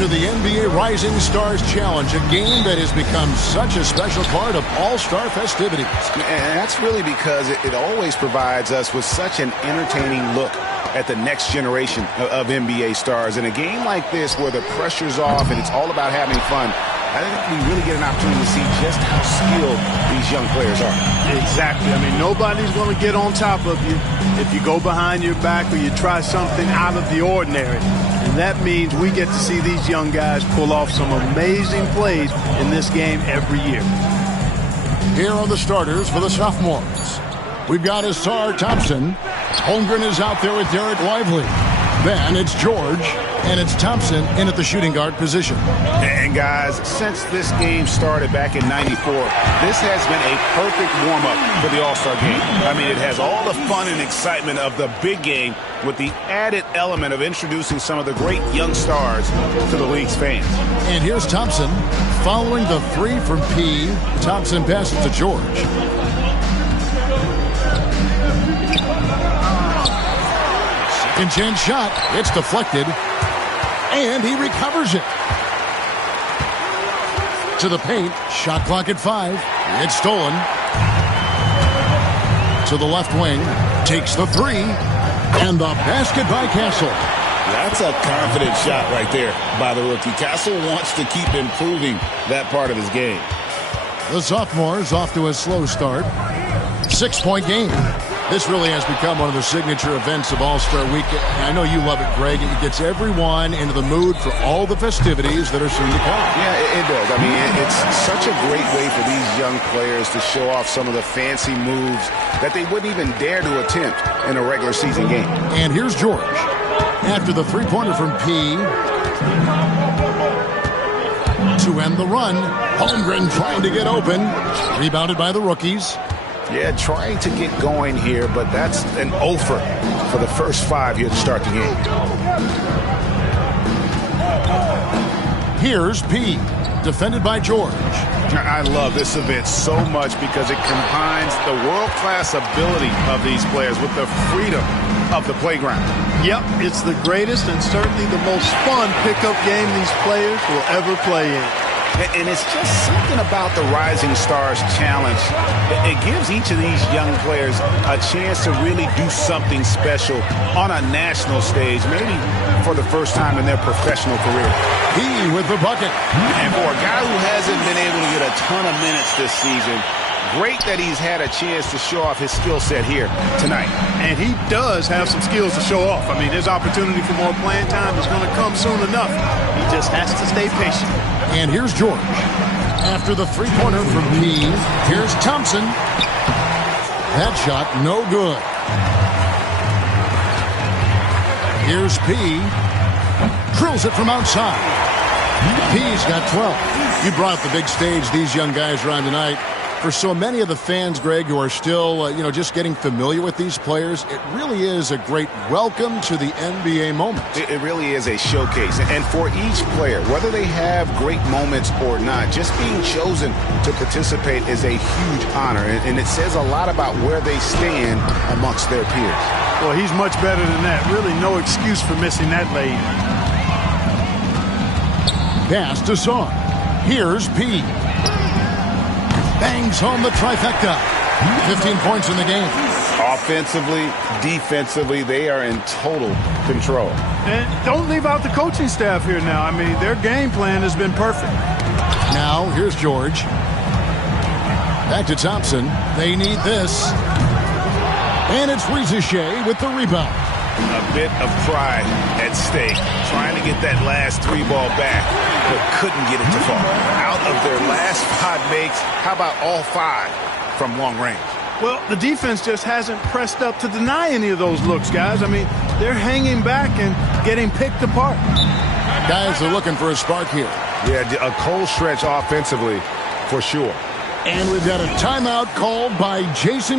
to the NBA Rising Stars Challenge, a game that has become such a special part of All-Star festivities. And that's really because it always provides us with such an entertaining look at the next generation of NBA stars. In a game like this where the pressure's off and it's all about having fun, I think we really get an opportunity to see just how skilled these young players are. Exactly. I mean, nobody's going to get on top of you if you go behind your back or you try something out of the ordinary. And that means we get to see these young guys pull off some amazing plays in this game every year. Here are the starters for the sophomores. We've got Allstar Thompson. Holmgren is out there with Derek Lively. Then it's George, and it's Thompson in at the shooting guard position. And guys, since this game started back in '94, this has been a perfect warm-up for the All-Star game. I mean, it has all the fun and excitement of the big game with the added element of introducing some of the great young stars to the league's fans. And here's Thompson. Following the three from P, Thompson passes to George. Second chance shot. It's deflected. And he recovers it. To the paint. Shot clock at 5. It's stolen. To the left wing. Takes the 3. And the basket by Castle. That's a confident shot right there by the rookie. Castle wants to keep improving that part of his game. The sophomores off to a slow start. 6-point game. This really has become one of the signature events of All-Star Weekend. I know you love it, Greg. It gets everyone into the mood for all the festivities that are soon to come. Yeah, it does. I mean, it's such a great way for these young players to show off some of the fancy moves that they wouldn't even dare to attempt in a regular season game. And here's George. After the three-pointer from P. To end the run. Holmgren trying to get open. Rebounded by the rookies. Yeah, trying to get going here, but that's an offer for the first 5 here to start the game. Here's P, defended by George. I love this event so much because it combines the world-class ability of these players with the freedom of the playground. Yep, it's the greatest and certainly the most fun pickup game these players will ever play in. And it's just something about the Rising Stars Challenge. It gives each of these young players a chance to really do something special on a national stage, maybe for the first time in their professional career. He with the bucket. And for a guy who hasn't been able to get a ton of minutes this season, great that he's had a chance to show off his skill set here tonight. And he does have some skills to show off. I mean, his opportunity for more playing time is going to come soon enough. He just has to stay patient. And here's George. After the three-pointer from P, here's Thompson. That shot, no good. Here's P. Drills it from outside. P's got 12. You brought the big stage these young guys are on tonight. For so many of the fans, Greg, who are still, just getting familiar with these players, it really is a great welcome to the NBA moment. It really is a showcase. And for each player, whether they have great moments or not, just being chosen to participate is a huge honor. And it says a lot about where they stand amongst their peers. Well, he's much better than that. Really no excuse for missing that lead. Pass to Song. Here's P. Bangs home the trifecta. 15 points in the game. Offensively, defensively, they are in total control. And don't leave out the coaching staff here now. I mean, their game plan has been perfect. Now, here's George. Back to Thompson. They need this. And it's Rizichet with the rebound. A bit of pride at stake, trying to get that last 3-ball back, but couldn't get it to fall. Out of their last 5 makes, how about all 5 from long range? Well, the defense just hasn't pressed up to deny any of those looks, guys. I mean, they're hanging back and getting picked apart. Guys are looking for a spark here. Yeah, a cold stretch offensively, for sure. And we've got a timeout called by Jason.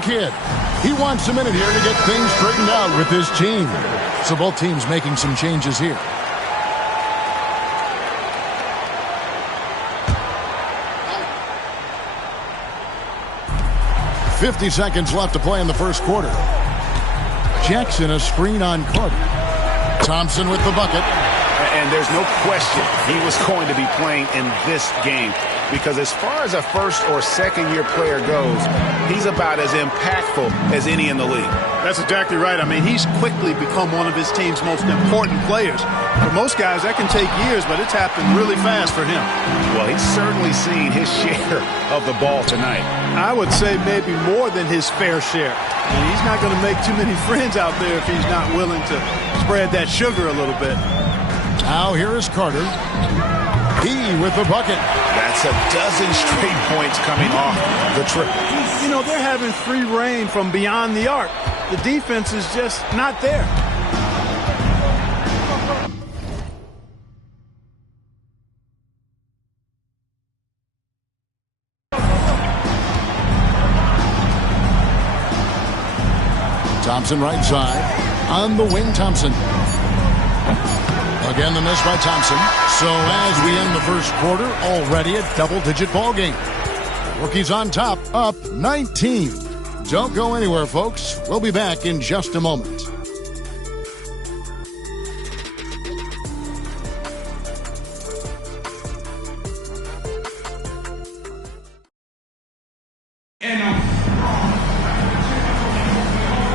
kid. He wants a minute here to get things straightened out with his team. So both teams making some changes here. .50 seconds left to play in the first quarter. Jackson a screen on Carter. Thompson with the bucket. And there's no question he was going to be playing in this game, because as far as a first or second year player goes, he's about as impactful as any in the league. That's exactly right. I mean, he's quickly become one of his team's most important players. For most guys, that can take years, but it's happened really fast for him. Well, he's certainly seen his share of the ball tonight. I would say maybe more than his fair share. And he's not going to make too many friends out there if he's not willing to spread that sugar a little bit. Now here is Carter. He with the bucket. That's a dozen straight points coming off the triple. You know, they're having free reign from beyond the arc. The defense is just not there. Thompson right side. On the wing, Thompson. Again, the miss by Thompson. So as we end the first quarter, already a double-digit ball game. Rookies on top, up 19. Don't go anywhere, folks. We'll be back in just a moment.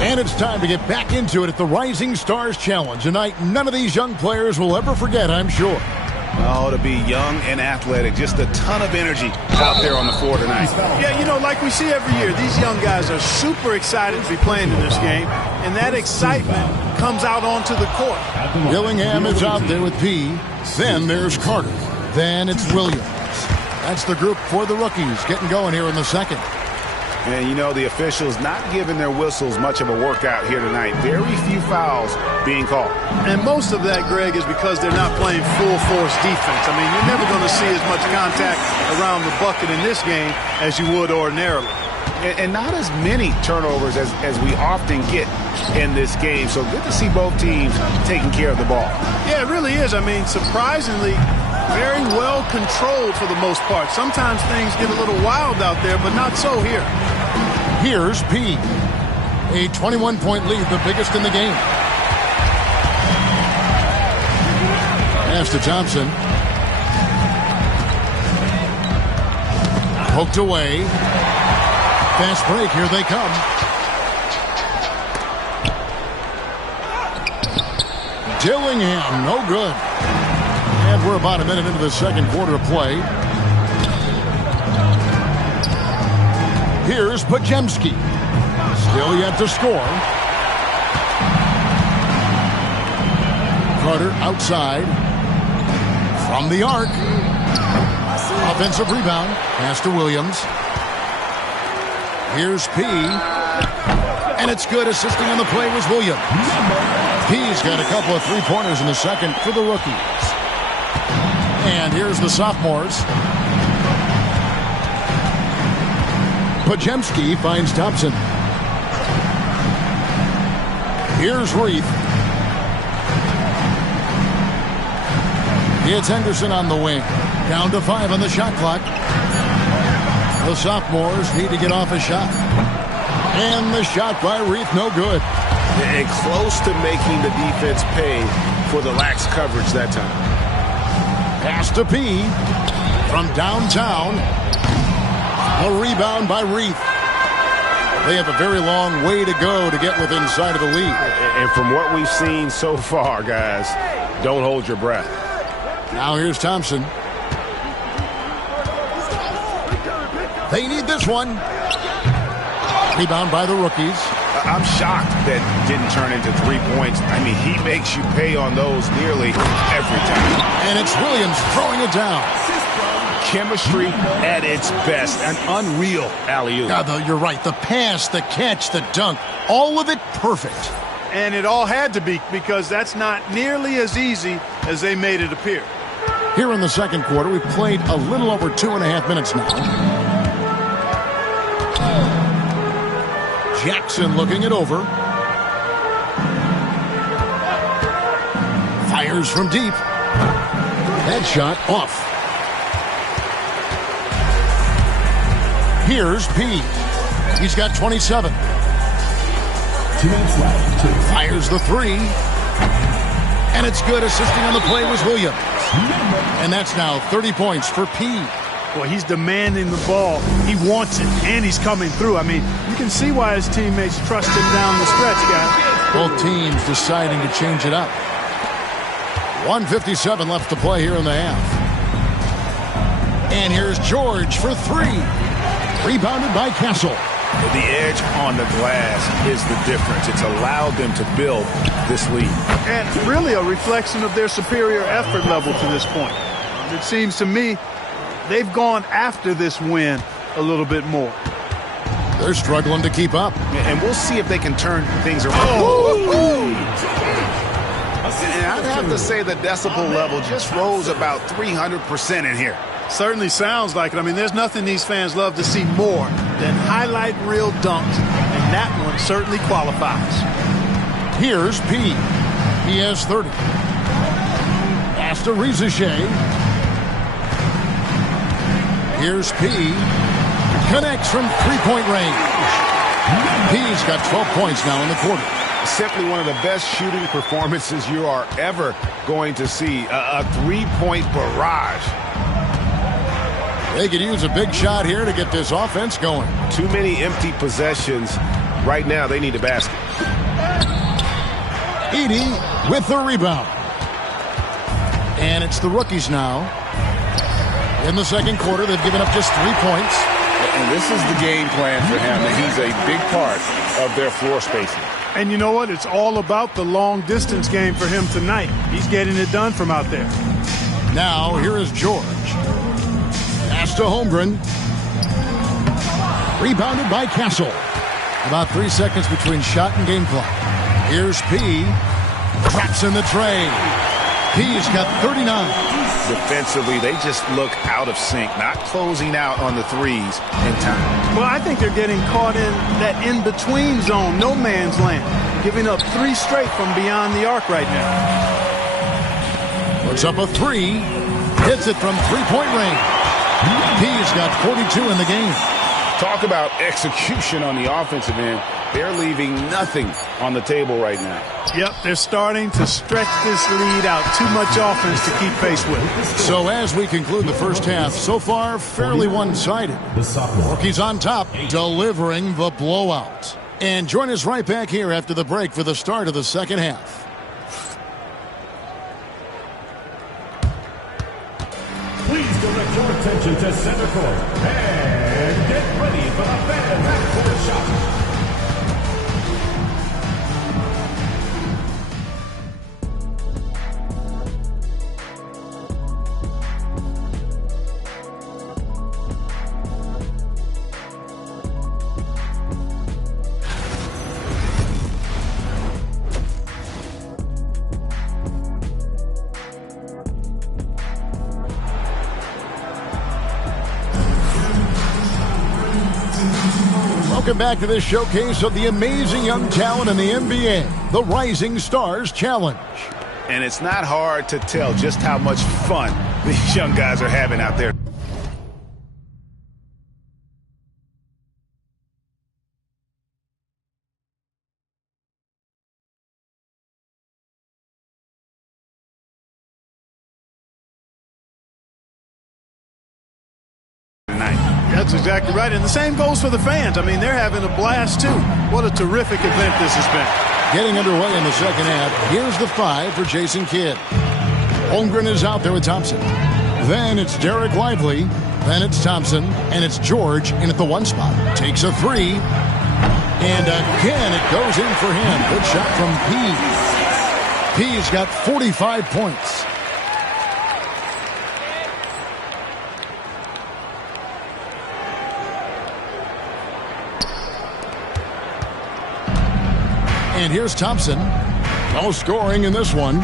And it's time to get back into it at the Rising Stars Challenge. A night none of these young players will ever forget, I'm sure. Oh, to be young and athletic. Just a ton of energy out there on the floor tonight. Yeah, you know, like we see every year, these young guys are super excited to be playing in this game. And that excitement comes out onto the court. Gillingham is out there with P. Then there's Carter. Then it's Williams. That's the group for the rookies getting going here in the second. And, you know, the officials not giving their whistles much of a workout here tonight. Very few fouls being called. And most of that, Greg, is because they're not playing full-force defense. I mean, you're never going to see as much contact around the bucket in this game as you would ordinarily. And not as many turnovers as we often get in this game. So good to see both teams taking care of the ball. Yeah, it really is. I mean, surprisingly, very well controlled for the most part. Sometimes things get a little wild out there, but not so here. Here's P. A 21-point lead, the biggest in the game. Pass to Thompson. Poked away. Fast break, here they come. Gillingham, no good. And we're about a minute into the second quarter of play. Here's Pajemski. Still yet to score. Carter outside. From the arc. Offensive rebound. Pass to Williams. Here's P. And it's good. Assisting on the play was Williams. P's got a couple of three-pointers in the second for the rookies. And here's the sophomores. Pajemski finds Thompson. Here's Reith. It's Henderson on the wing. Down to 5 on the shot clock. The sophomores need to get off a shot. And the shot by Reith, no good. And close to making the defense pay for the lax coverage that time. Pass to P. From downtown. A rebound by Reith. They have a very long way to go to get within sight of the lead. And from what we've seen so far, guys, don't hold your breath. Now here's Thompson. They need this one. Rebound by the rookies. I'm shocked that didn't turn into 3 points. I mean, he makes you pay on those nearly every time. And it's Williams throwing it down. Chemistry at its best. An unreal alley-oop. You're right. The pass, the catch, the dunk, all of it perfect. And it all had to be, because that's not nearly as easy as they made it appear. Here in the second quarter, we've played a little over 2.5 minutes now. Jackson looking it over. Fires from deep. That shot off. Here's P. He's got 27. 2 minutes left. Fires the three. And it's good. Assisting on the play was Williams. And that's now 30 points for P. Boy, he's demanding the ball. He wants it, and he's coming through. I mean, you can see why his teammates trust him down the stretch, guys. Both teams deciding to change it up. 1:57 left to play here in the half. And here's George for three. Rebounded by Castle. The edge on the glass is the difference. It's allowed them to build this lead. And really a reflection of their superior effort level to this point. It seems to me they've gone after this win a little bit more. They're struggling to keep up. And we'll see if they can turn things around. And I'd have to say the decibel level just rose about 300% in here. Certainly sounds like it. I mean, there's nothing these fans love to see more than highlight reel dunks, and that one certainly qualifies. Here's P. He has 30. Pass to Rizichet. Here's P. Connects from three-point range. P's got 12 points now in the quarter. Simply one of the best shooting performances you are ever going to see. A three-point barrage. They could use a big shot here to get this offense going. Too many empty possessions. Right now, they need a basket. Edey with the rebound. And it's the rookies now. In the second quarter, they've given up just 3 points. And this is the game plan for him, and he's a big part of their floor spacing. And you know what? It's all about the long-distance game for him tonight. He's getting it done from out there. Now, here is George. Pass to Holmgren. Rebounded by Castle. About 3 seconds between shot and game clock. Here's P. Traps in the tray. P's got 39. Defensively, they just look out of sync, not closing out on the threes in time. Well, I think they're getting caught in that in-between zone, no man's land, giving up 3 straight from beyond the arc right now. Puts up a 3. Hits it from three-point range. P's got 42 in the game. Talk about execution on the offensive end. They're leaving nothing on the table right now. Yep, they're starting to stretch this lead out. Too much offense to keep pace with. So as we conclude the first half, so far fairly one-sided. Rookies on top, delivering the blowout. And join us right back here after the break for the start of the second half. Please direct your attention to center court and get ready for the fan backcourt shot. Welcome back to this showcase of the amazing young talent in the NBA, the Rising Stars Challenge. And it's not hard to tell just how much fun these young guys are having out there. That's exactly right. And the same goes for the fans. I mean, they're having a blast, too. What a terrific event this has been. Getting underway in the second half. Here's the 5 for Jason Kidd. Holmgren is out there with Thompson. Then it's Derek Lively. Then it's Thompson. And it's George in at the 1 spot. Takes a 3. And again, it goes in for him. Good shot from P. P's got 45 points. And here's Thompson. No scoring in this one.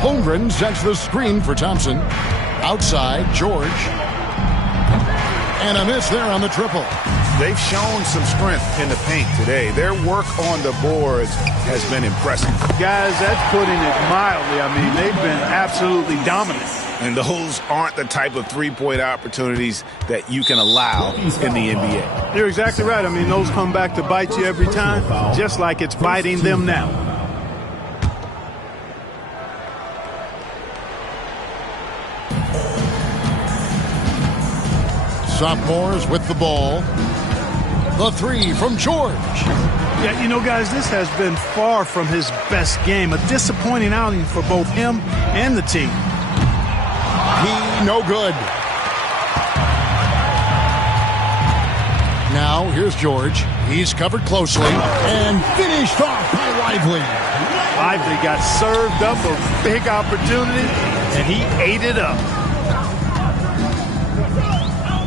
Holmgren sets the screen for Thompson. Outside, George. And a miss there on the triple. They've shown some strength in the paint today. Their work on the boards has been impressive. Guys, that's putting it mildly. I mean, they've been absolutely dominant. And those aren't the type of three-point opportunities that you can allow in the NBA. You're exactly right. I mean, those come back to bite you every time, just like it's biting them now. Sophomores with the ball. The three from George. Yeah, you know, guys, this has been far from his best game. A disappointing outing for both him and the team. He no good. Now, here's George. He's covered closely and finished off by Lively. Lively got served up a big opportunity, and he ate it up.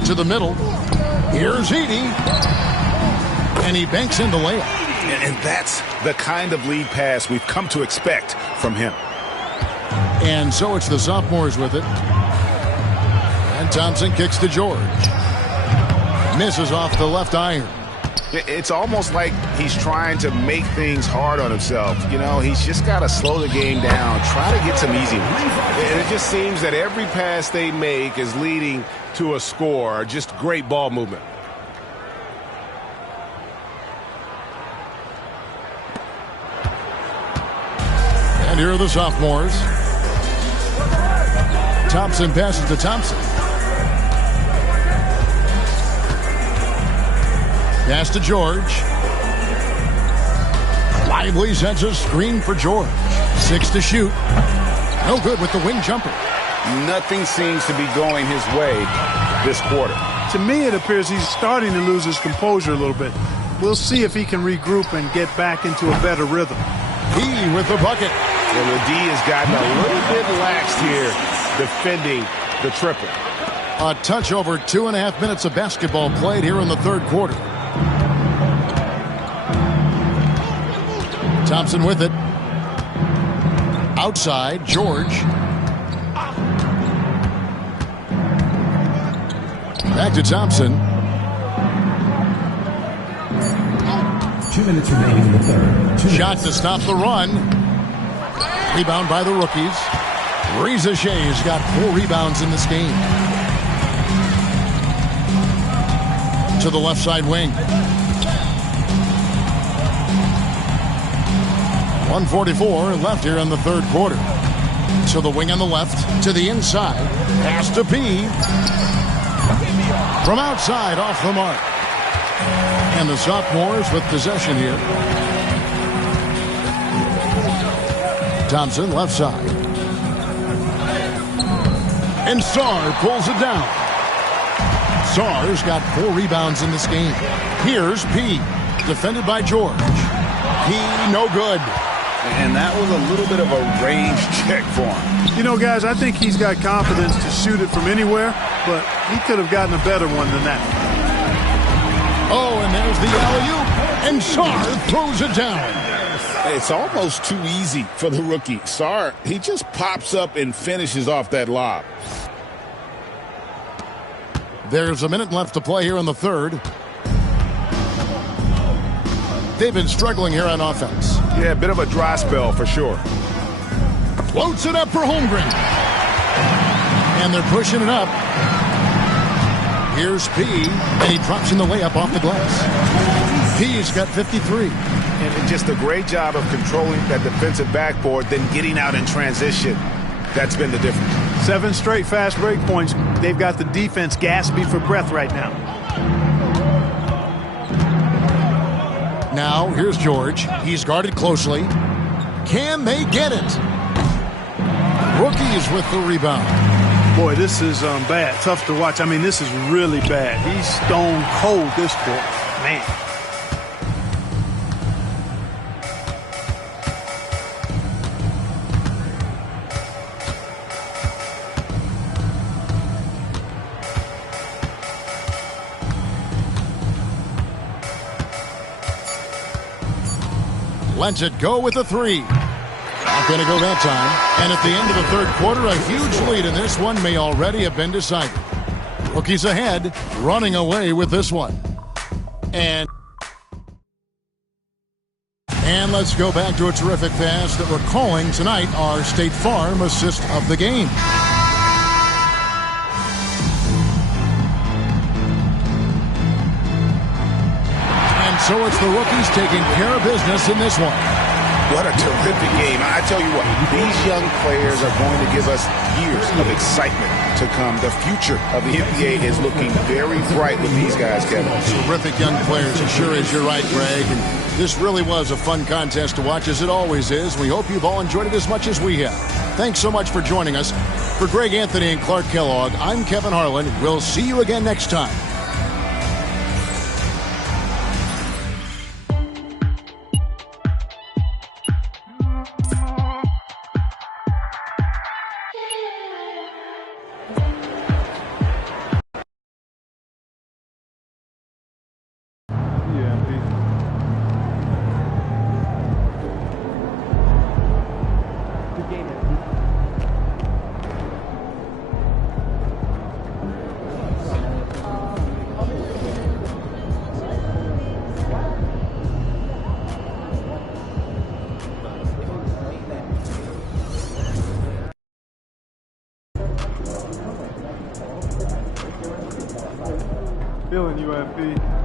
To the middle. Here's Edey. And he banks in the layup. And that's the kind of lead pass we've come to expect from him. And so it's the sophomores with it. And Thompson kicks to George. Misses off the left iron. It's almost like he's trying to make things hard on himself. You know, he's just got to slow the game down, try to get some easy ones. And it just seems that every pass they make is leading to a score. Just great ball movement. And here are the sophomores. Thompson passes to Thompson. Pass to George. Lively sends a screen for George. 6 to shoot. No good with the wing jumper. Nothing seems to be going his way this quarter. To me, it appears he's starting to lose his composure a little bit. We'll see if he can regroup and get back into a better rhythm. He with the bucket. Well, the D has gotten a little bit laxed here defending the triple. A touch over 2.5 minutes of basketball played here in the third quarter. Thompson with it. Outside, George. Back to Thompson. 2 minutes remaining in the third. Shot to stop the run. Rebound by the rookies. Reza Shea's got 4 rebounds in this game. To the left side wing. 1:44 left here in the third quarter. To the wing on the left. To the inside. Pass to P. From outside, off the mark. And the sophomores with possession here. Thompson, left side. And Sarr pulls it down. Sarr's got 4 rebounds in this game. Here's P. Defended by George. P, no good. And that was a little bit of a range check for him. You know, guys, I think he's got confidence to shoot it from anywhere, but he could have gotten a better one than that. Oh, and there's the alley-oop. And Sarr throws it down. It's almost too easy for the rookie. Sarr, he just pops up and finishes off that lob. There's a minute left to play here in the third. They've been struggling here on offense. Yeah, a bit of a dry spell for sure. Floats it up for Holmgren. And they're pushing it up. Here's P. And he drops in the layup off the glass. P's got 53. And just a great job of controlling that defensive backboard, then getting out in transition. That's been the difference. 7 straight fast break points. They've got the defense gasping for breath right now. Now, here's George. He's guarded closely. Can they get it? Rookies with the rebound. Boy, this is bad. Tough to watch. I mean, this is really bad. He's stone cold this quarter. Man. Lets it go with a 3. Not going to go that time. And at the end of the third quarter, a huge lead in this one may already have been decided. Rookies ahead, running away with this one. And let's go back to a terrific pass that we're calling tonight our State Farm assist of the game. And so it's the rookies taking care of business in this one. What a terrific game. I tell you what, these young players are going to give us years of excitement to come. The future of the NBA is looking very bright with these guys, Kevin. Terrific young players. It sure is. You're right, Greg. And this really was a fun contest to watch, as it always is. We hope you've all enjoyed it as much as we have. Thanks so much for joining us. For Greg Anthony and Clark Kellogg, I'm Kevin Harlan. We'll see you again next time. Feeling you, FP.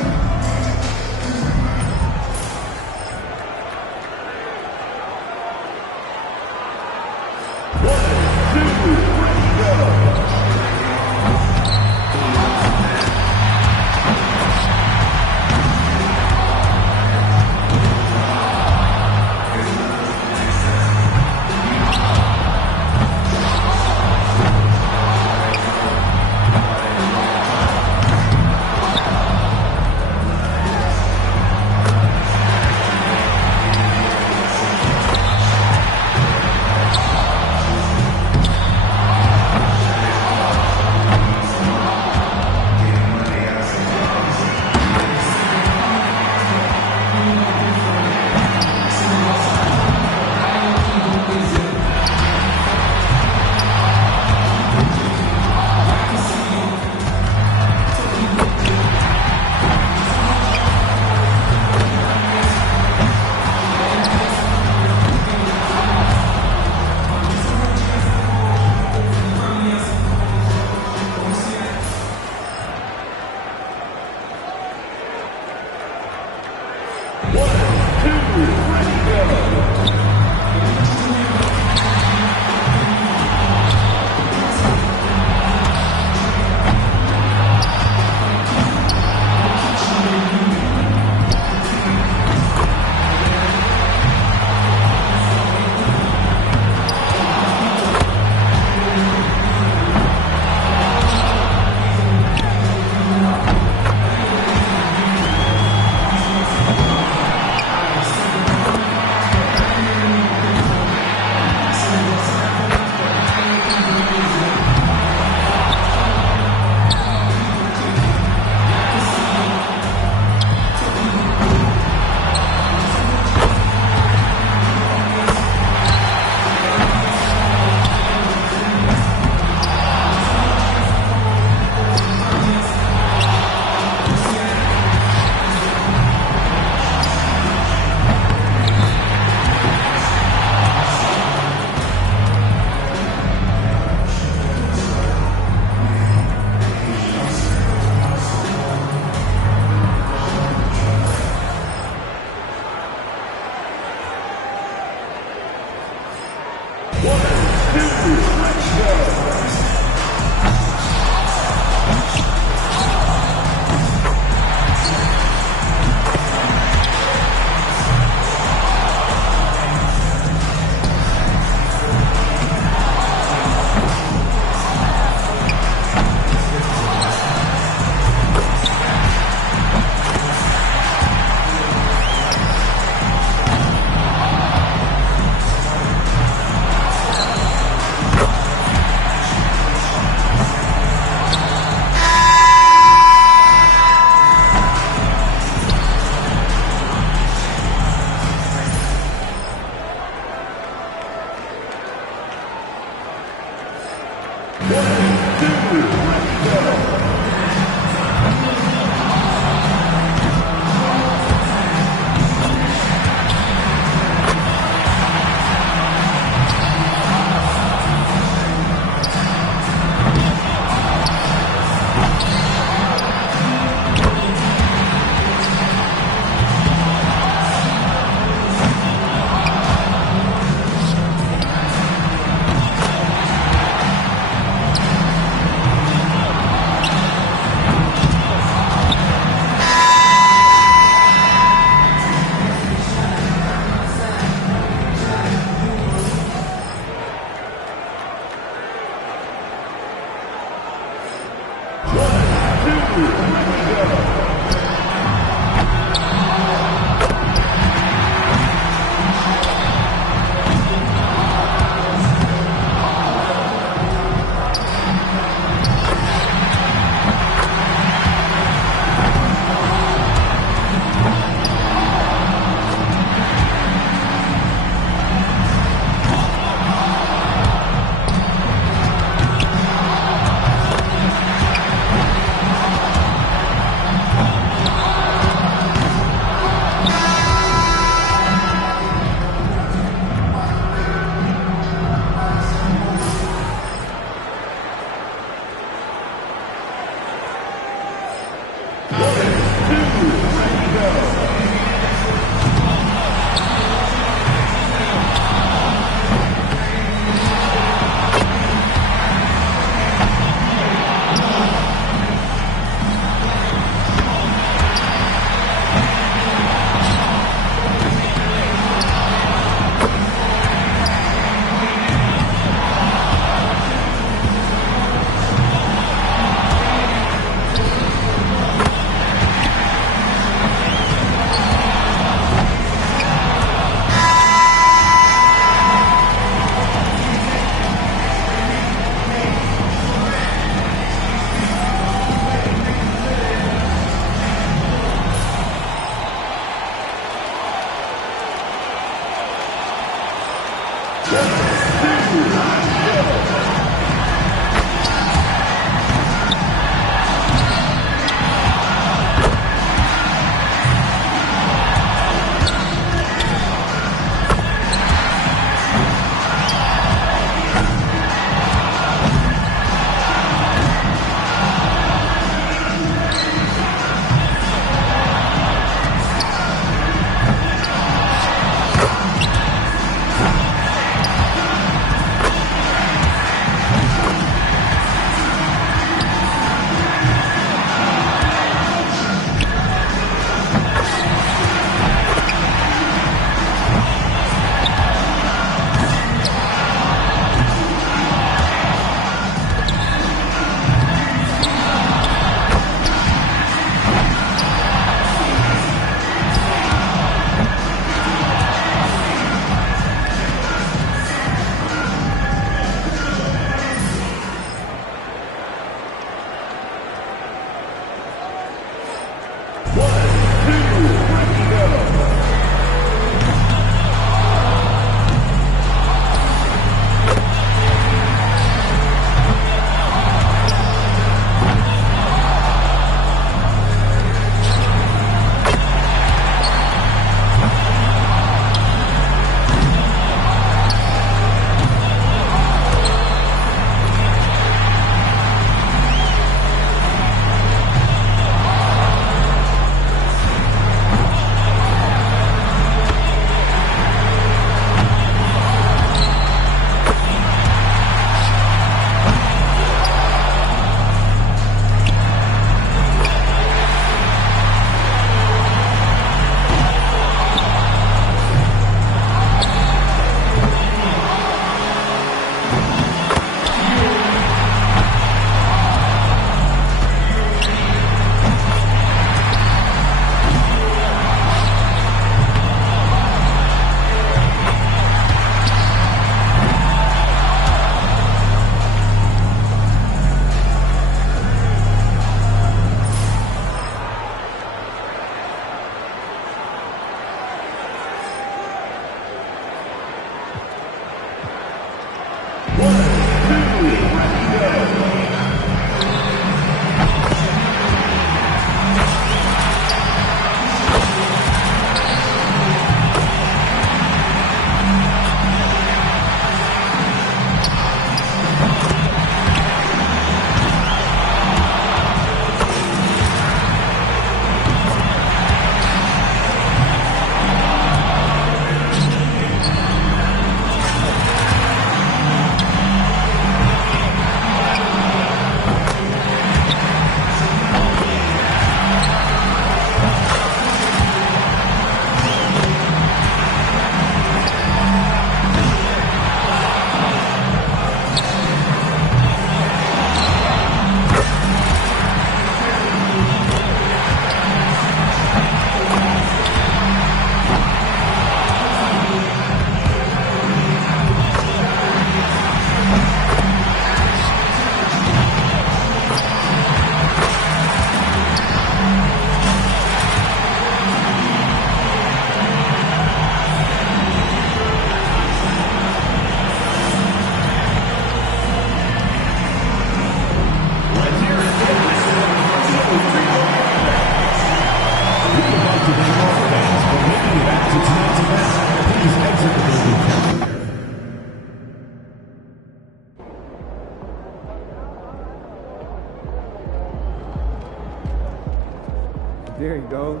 There he goes.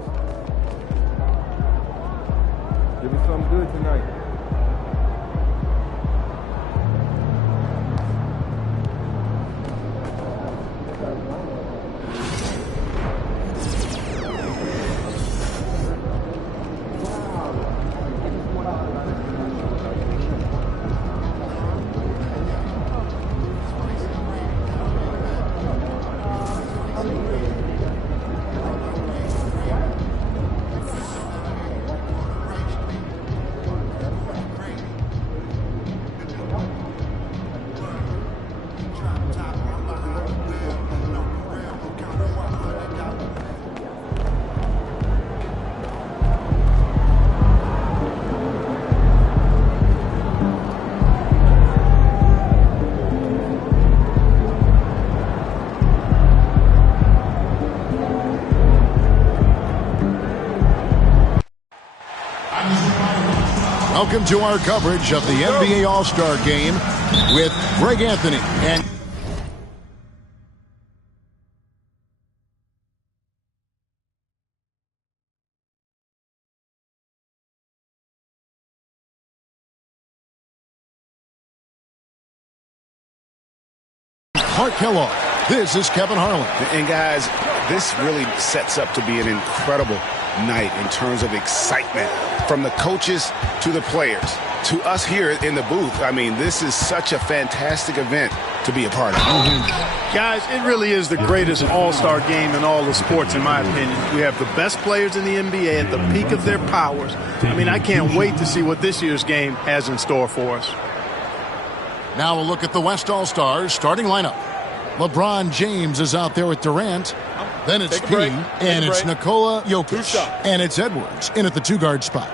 Give me something good tonight. Welcome to our coverage of the NBA All-Star Game with Greg Anthony and Clark Kellogg. This is Kevin Harlan. And guys, this really sets up to be an incredible night in terms of excitement from the coaches to the players to us here in the booth. I mean, this is such a fantastic event to be a part of. Guys, it really is the greatest all-star game in all the sports, in my opinion. We have the best players in the NBA at the peak of their powers. I mean, I can't wait to see what this year's game has in store for us. Now we'll look at the West All-Stars starting lineup. LeBron James is out there with Durant. Then it's P, and it's Nikola Jokic, and it's Edwards in at the two-guard spot.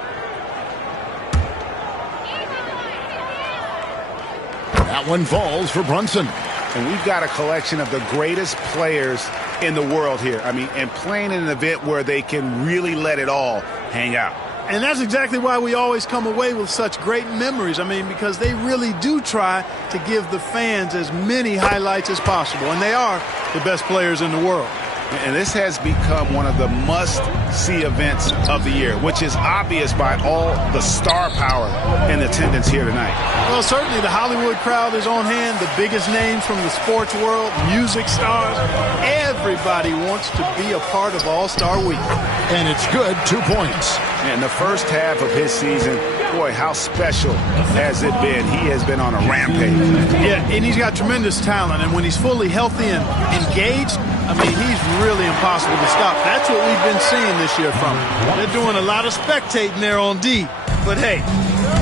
That one falls for Brunson. And we've got a collection of the greatest players in the world here. I mean, and playing in an event where they can really let it all hang out. And that's exactly why we always come away with such great memories. I mean, because they really do try to give the fans as many highlights as possible. And they are the best players in the world. And this has become one of the must-see events of the year, which is obvious by all the star power in attendance here tonight. Well, certainly the Hollywood crowd is on hand, the biggest names from the sports world, music stars. Everybody wants to be a part of All-Star Week. And it's good, 2 points. And the first half of his season, boy, how special has it been? He has been on a rampage. Yeah, and he's got tremendous talent. And when he's fully healthy and engaged, I mean, he's really impossible to stop. That's what we've been seeing this year from him. They're doing a lot of spectating there on D. But, hey,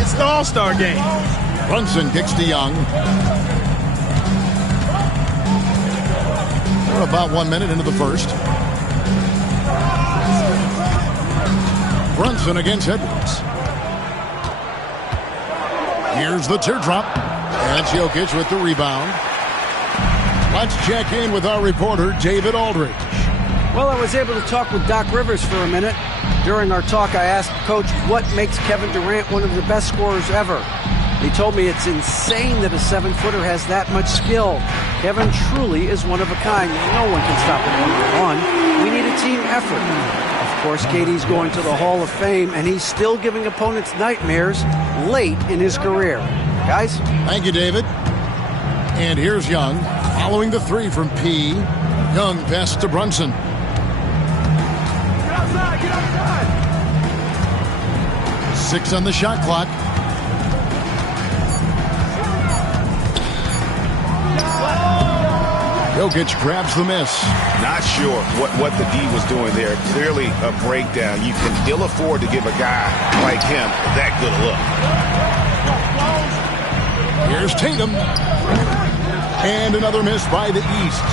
it's the All-Star game. Brunson kicks to Young. We're about 1 minute into the first. Brunson against Edwards. Here's the teardrop. And it's Jokic with the rebound. Let's check in with our reporter, David Aldridge. Well, I was able to talk with Doc Rivers for a minute. During our talk, I asked Coach what makes Kevin Durant one of the best scorers ever. He told me it's insane that a 7-footer has that much skill. Kevin truly is one of a kind. No one can stop him one-on-one. We need a team effort. Of course, KD's going to the Hall of Fame, and he's still giving opponents nightmares late in his career. Guys? Thank you, David. And here's Young, following the three from P. Young passes to Brunson. Get outside, get outside. 6 on the shot clock. Jokic grabs the miss. Not sure what the D was doing there. Clearly a breakdown. You can ill afford to give a guy like him that good a look. Here's Tatum. And another miss by the East.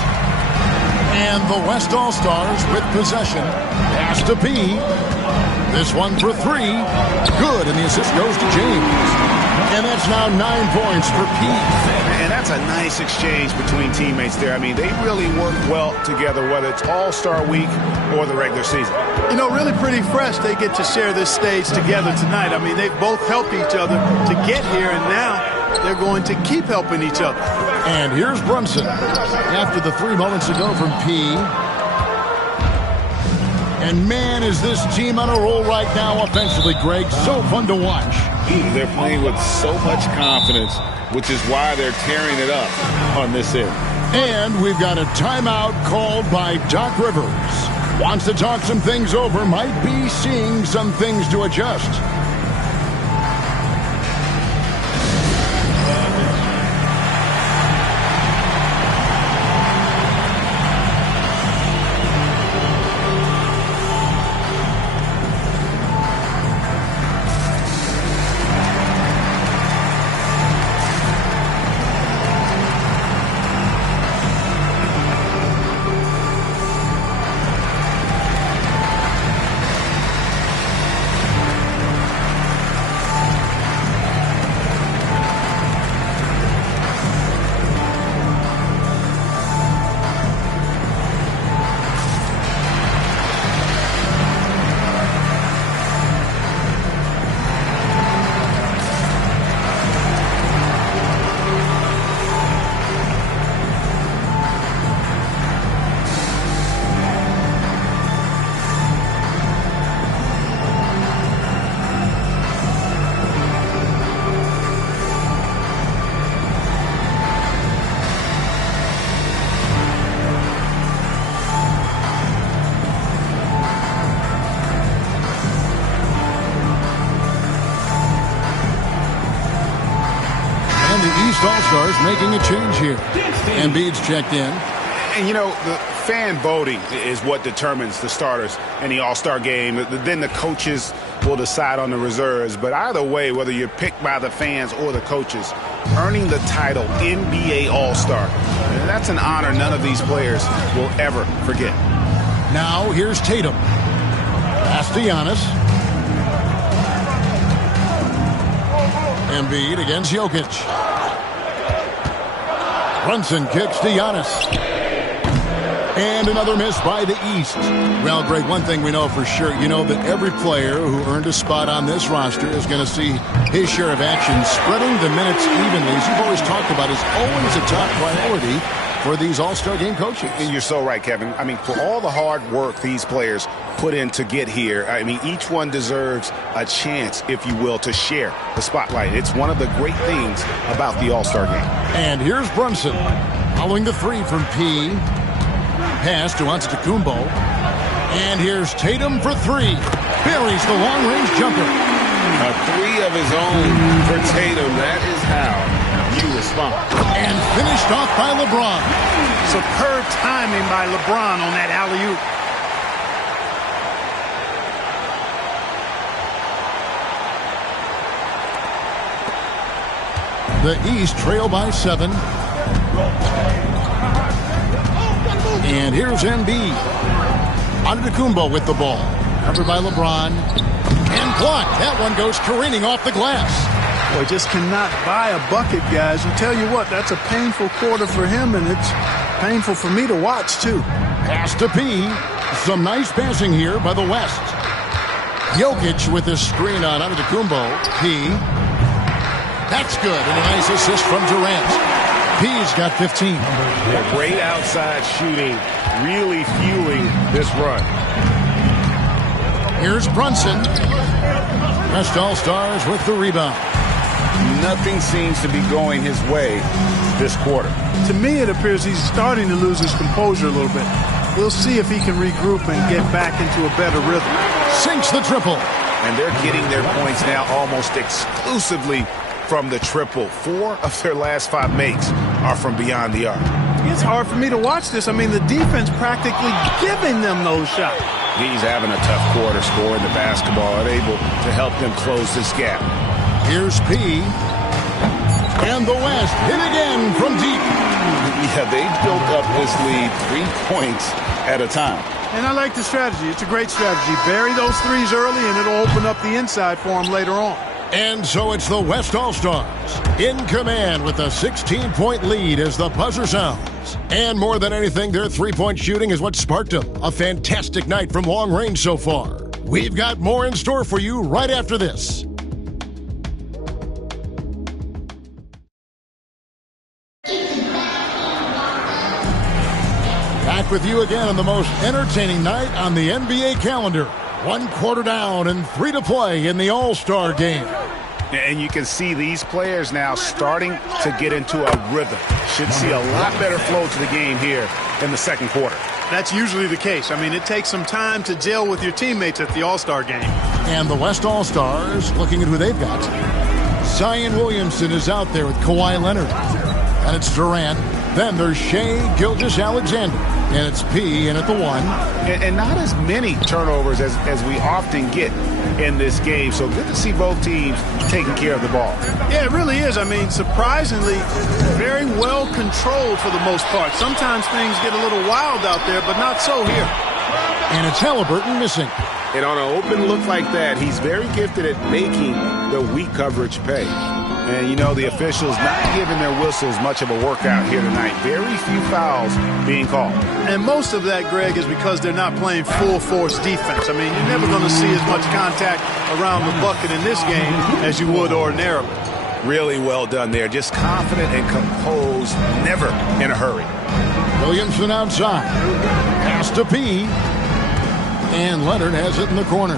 And the West All-Stars with possession. Pass to P. This one for 3. Good, and the assist goes to James. And that's now 9 points for P. And that's a nice exchange between teammates there. I mean, they really work well together, whether it's All-Star Week or the regular season. You know, really pretty fresh they get to share this stage together tonight. I mean, they've both helped each other to get here, and now they're going to keep helping each other. And here's Brunson. After the 3 moments ago from P. And man, is this team on a roll right now offensively, Greg. So fun to watch. They're playing with so much confidence, which is why they're tearing it up on this end. And we've got a timeout called by Doc Rivers. Wants to talk some things over, might be seeing some things to adjust. All-Stars making a change here. Embiid's checked in. And, you know, the fan voting is what determines the starters in the All-Star game. Then the coaches will decide on the reserves. But either way, whether you're picked by the fans or the coaches, earning the title NBA All-Star, that's an honor none of these players will ever forget. Now here's Tatum. Pass to Giannis. Embiid against Jokic. Brunson kicks to Giannis. And another miss by the East. Well, Greg, one thing we know for sure, you know that every player who earned a spot on this roster is going to see his share of action. Spreading the minutes evenly, as you've always talked about, is always a top priority for these All-Star game coaches. And you're so right, Kevin. I mean, for all the hard work these players put in to get here, I mean, each one deserves a chance, if you will, to share the spotlight. It's one of the great things about the All-Star game. And here's Brunson following the three from P. Pass to Antetokounmpo. And here's Tatum for three. Buries the long-range jumper. A three of his own for Tatum. That is how you respond. And finished off by LeBron. Superb timing by LeBron on that alley-oop. The East trail by 7. And here's Embiid. Antetokounmpo with the ball. Covered by LeBron. And blocked. That one goes careening off the glass. Boy, just cannot buy a bucket, guys. And tell you what, that's a painful quarter for him, and it's painful for me to watch, too. Pass to P. Some nice passing here by the West. Jokic with his screen on Antetokounmpo. P. That's good. And a nice assist from Durant. P's got 15. Great outside shooting, really fueling this run. Here's Brunson. West All-Stars with the rebound. Nothing seems to be going his way this quarter. To me, it appears he's starting to lose his composure a little bit. We'll see if he can regroup and get back into a better rhythm. Sinks the triple. And they're getting their points now almost exclusively from the triple. 4 of their last 5 makes are from beyond the arc. It's hard for me to watch this. I mean, the defense practically giving them those shots. He's having a tough quarter, scoring the basketball and able to help them close this gap. Here's P. And the West hit again from deep. Yeah, they built up this lead 3 points at a time. And I like the strategy. It's a great strategy. Bury those threes early, and it'll open up the inside for them later on. And so it's the West All-Stars in command with a 16-point lead as the buzzer sounds. And more than anything, their three-point shooting is what sparked them. A fantastic night from long range so far. We've got more in store for you right after this. Back with you again on the most entertaining night on the NBA calendar. 1 quarter down and 3 to play in the All-Star game. And you can see these players now starting to get into a rhythm. Should see a lot better flow to the game here in the second quarter. That's usually the case. I mean, it takes some time to gel with your teammates at the All-Star game. And the West All-Stars, looking at who they've got. Zion Williamson is out there with Kawhi Leonard. And it's Durant. Then there's Shai Gilgeous-Alexander. And it's P in at the 1. And not as many turnovers as we often get in this game. So good to see both teams taking care of the ball. Yeah, it really is. I mean, surprisingly, very well controlled for the most part. Sometimes things get a little wild out there, but not so here. And it's Halliburton missing. And on an open look like that, he's very gifted at making the weak coverage pay. And, you know, the officials not giving their whistles much of a workout here tonight. Very few fouls being called. And most of that, Greg, is because they're not playing full-force defense. I mean, you're never going to see as much contact around the bucket in this game as you would ordinarily. Really well done there. Just confident and composed, never in a hurry. Williamson outside. Pass to P. And Leonard has it in the corner.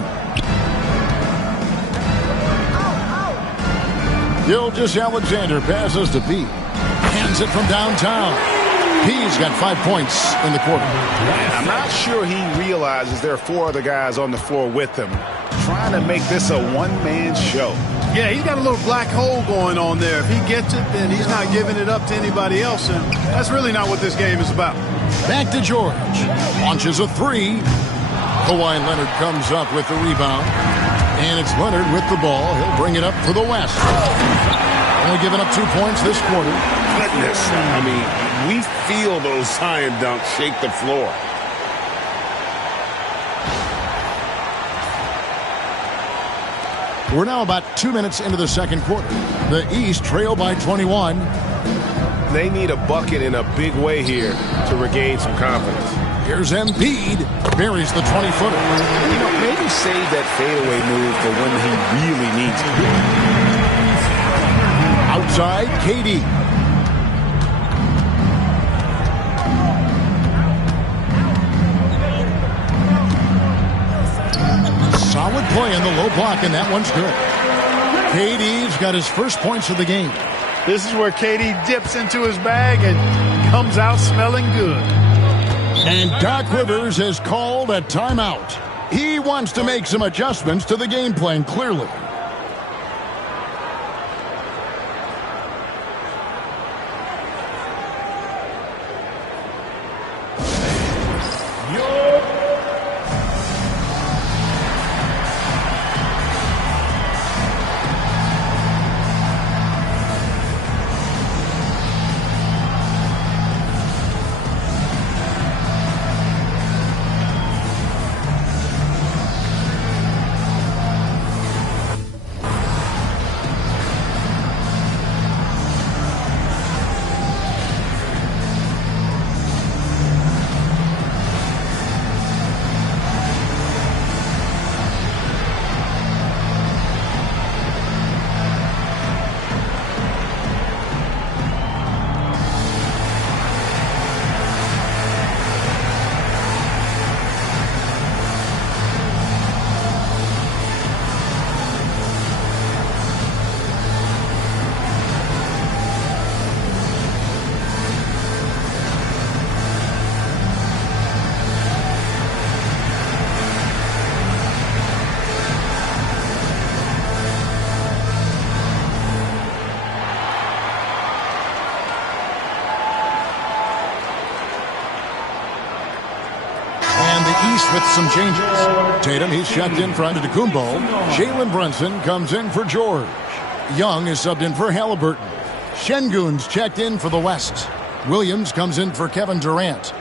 Gilgeous-Alexander passes to P. Hands it from downtown. P's got 5 points in the quarter. I'm not sure he realizes there are 4 other guys on the floor with him, trying to make this a one-man show. Yeah, he's got a little black hole going on there. If he gets it, then he's not giving it up to anybody else, and that's really not what this game is about. Back to George. Launches a 3. Kawhi Leonard comes up with the rebound. And it's Leonard with the ball. He'll bring it up for the West. Only giving up 2 points this quarter. Goodness. I mean, we feel those Zion dunks shake the floor. We're now about 2 minutes into the second quarter. The East trail by 21. They need a bucket in a big way here to regain some confidence. Here's Embiid. Buries the 20-footer. You know, maybe save that fadeaway move for when he really needs it. Outside, KD. Solid play in the low block, and that one's good. KD's got his first points of the game. This is where KD dips into his bag and comes out smelling good. And Doc Rivers has called a timeout. He wants to make some adjustments to the game plan, clearly. With some changes. Tatum, he's checked in for Antetokounmpo. Jalen Brunson comes in for George. Young is subbed in for Halliburton. Şengün's checked in for the West. Williams comes in for Kevin Durant.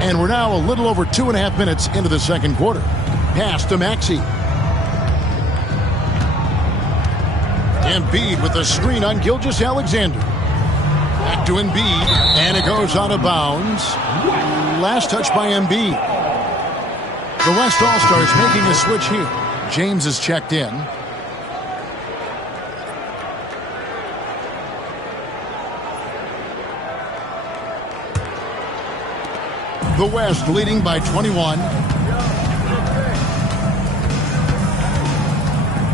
And we're now a little over 2.5 minutes into the second quarter. Pass to Maxey. Embiid with the screen on Gilgeous-Alexander. Back to Embiid, and it goes out of bounds. Last touch by Embiid. The West All-Stars making a switch here. James is checked in. The West leading by 21.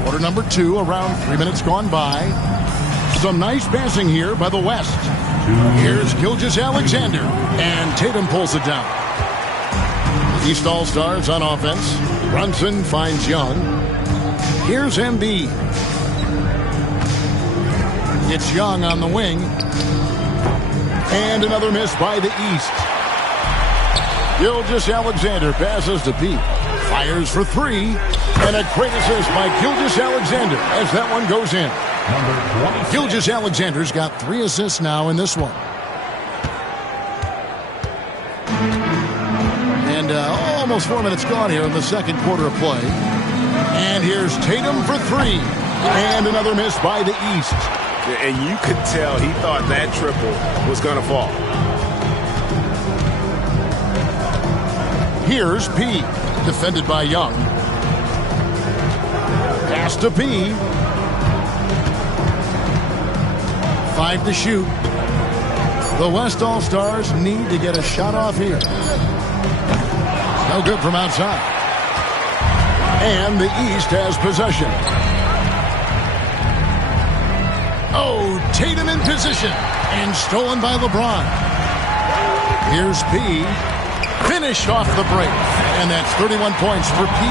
Quarter number 2, around 3 minutes gone by. Some nice passing here by the West. Here's Gilgeous-Alexander, and Tatum pulls it down. East All-Stars on offense. Brunson finds Young. Here's Embiid. It's Young on the wing. And another miss by the East. Gilgeous-Alexander passes to Pete. Fires for 3. And a great assist by Gilgeous-Alexander as that one goes in. Gilgeous-Alexander's got 3 assists now in this one. And almost 4 minutes gone here in the second quarter of play. And here's Tatum for 3. And another miss by the East. And you could tell he thought that triple was going to fall. Here's P. Defended by Young. Pass to P. 5 to shoot. The West All-Stars need to get a shot off here. No good from outside. And the East has possession. Oh, Tatum in position. And stolen by LeBron. Here's P. Finished off the break. And that's 31 points for P.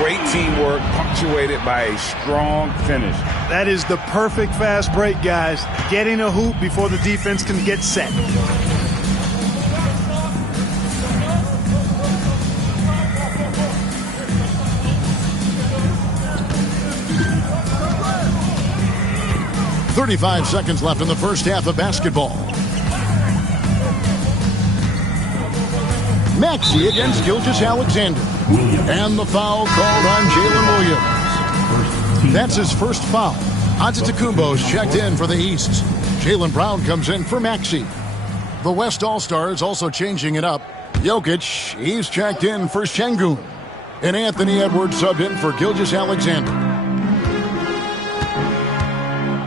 Great teamwork, punctuated by a strong finish. That is the perfect fast break, guys. Getting a hoop before the defense can get set. .35 seconds left in the first half of basketball. Maxey against Gilgeous-Alexander. And the foul called on Jalen Williams. That's his first foul. Antetokounmpo's checked in for the East. Jaylen Brown comes in for Maxey. The West All-Stars also changing it up. Jokic, he's checked in for Şengün. And Anthony Edwards subbed in for Gilgeous-Alexander.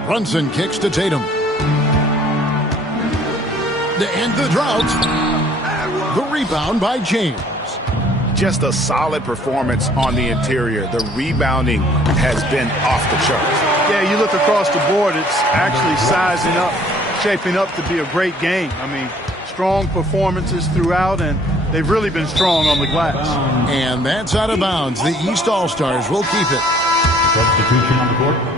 Brunson kicks to Tatum. To end the drought. The rebound by James. Just a solid performance on the interior. The rebounding has been off the charts. Yeah, you look across the board, it's actually sizing up, shaping up to be a great game. I mean, strong performances throughout, and they've really been strong on the glass. And that's out of bounds. The East All-Stars will keep it. Substitution on the court.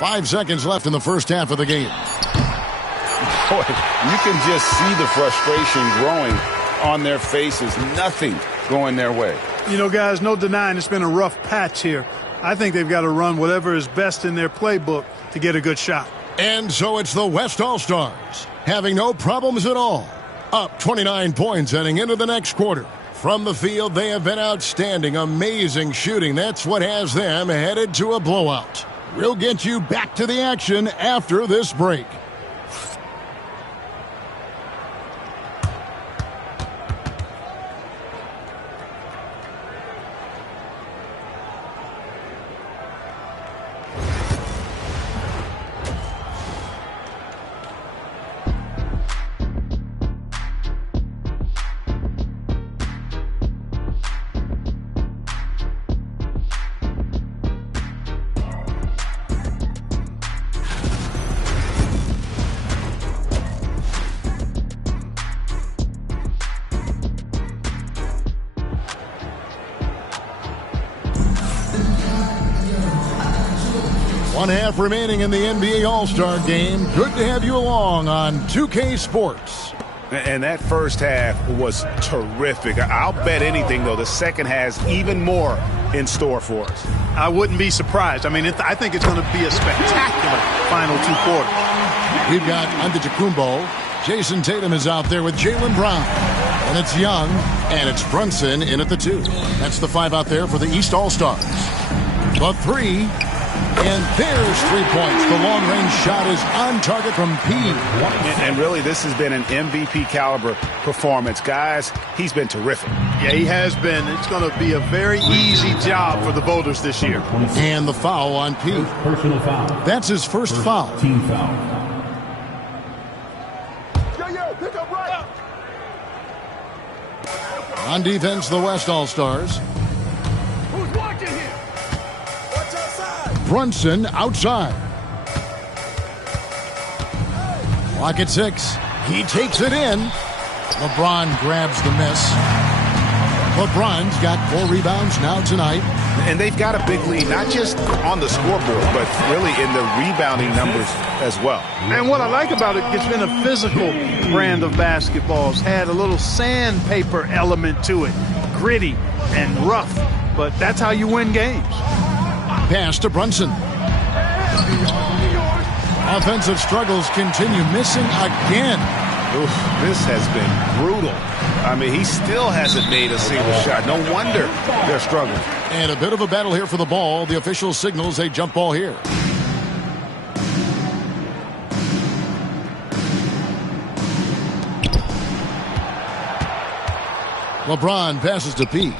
5 seconds left in the first half of the game. Boy, you can just see the frustration growing on their faces. Nothing going their way. You know, guys, no denying it's been a rough patch here. I think they've got to run whatever is best in their playbook to get a good shot. And so it's the West All-Stars having no problems at all. Up 29 points heading into the next quarter. From the field, they have been outstanding. Amazing shooting. That's what has them headed to a blowout. We'll get you back to the action after this break. One half remaining in the NBA All-Star Game. Good to have you along on 2K Sports. And that first half was terrific. I'll bet anything, though, the second has even more in store for us. I wouldn't be surprised. I mean, I think it's going to be a spectacular final 2 quarters. We've got Antetokounmpo. Jason Tatum is out there with Jaylen Brown. And it's Young, and it's Brunson in at the 2. That's the 5 out there for the East All-Stars. The 3, And there's 3 points. The long-range shot is on target from P. And really, this has been an MVP caliber performance. Guys, he's been terrific. Yeah, he has been. It's going to be a very easy job for the voters this year. And the foul on P. Personal foul. That's his first foul. Team foul. Pick up right. On defense, the West All-Stars. Who's watching here? Watch outside. Brunson outside. Clock at 6. He takes it in. LeBron grabs the miss. LeBron's got 4 rebounds now tonight. And they've got a big lead, not just on the scoreboard, but really in the rebounding numbers as well. And what I like about it, it's been a physical brand of basketball. It's had a little sandpaper element to it, gritty and rough, but that's how you win games. Pass to Brunson. Offensive struggles continue, missing again. Oof, this has been brutal. I mean, he still hasn't made a single shot. No wonder they're struggling. And a bit of a battle here for the ball. The official signals a jump ball here. LeBron passes to P.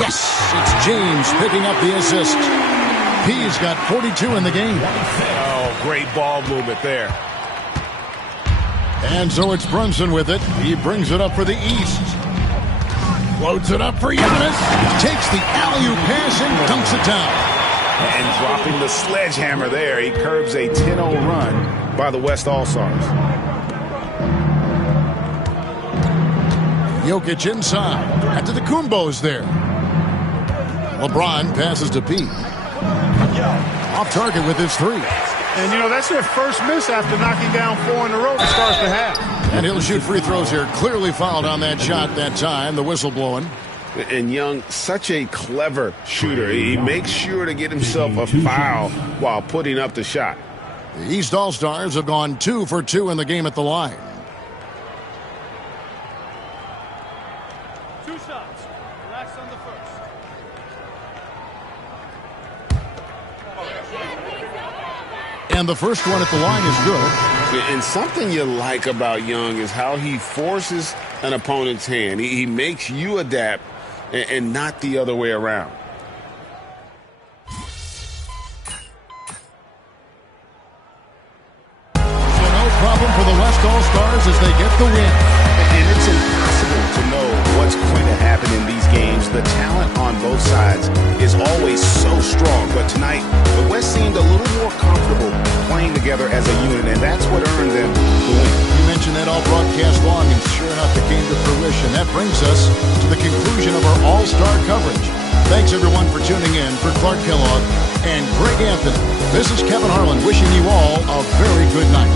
Yes, it's James picking up the assist. P's got 42 in the game. Oh, great ball movement there. And so it's Brunson with it. He brings it up for the East. Floats it up for Giannis. Takes the alley-oop pass and dunks it down. And dropping the sledgehammer there, he curbs a 10-0 run by the West All-Stars. Jokic inside. Antetokounmpo's there. LeBron passes to P. Off target with his 3. And, you know, that's their first miss after knocking down 4 in a row to start the half. And he'll shoot free throws here. Clearly fouled on that shot that time. The whistle blowing. And Young, such a clever shooter. He makes sure to get himself a foul while putting up the shot. The East All-Stars have gone 2 for 2 in the game at the line. 2 shots. Relax on the first. And the first one at the line is good. And something you like about Young is how he forces an opponent's hand. He makes you adapt and not the other way around. So no problem for the West All-Stars as they get the win. And it's impossible to know what's going to happen in these games. The talent on both sides is always so strong. But tonight, the West seemed a little more comfortable playing together as a unit, and that's what earned them the win. You mentioned that all broadcast long, and sure enough, it came to fruition. That brings us to the conclusion of our All-Star coverage. Thanks, everyone, for tuning in. For Clark Kellogg and Greg Anthony, this is Kevin Harlan wishing you all a very good night.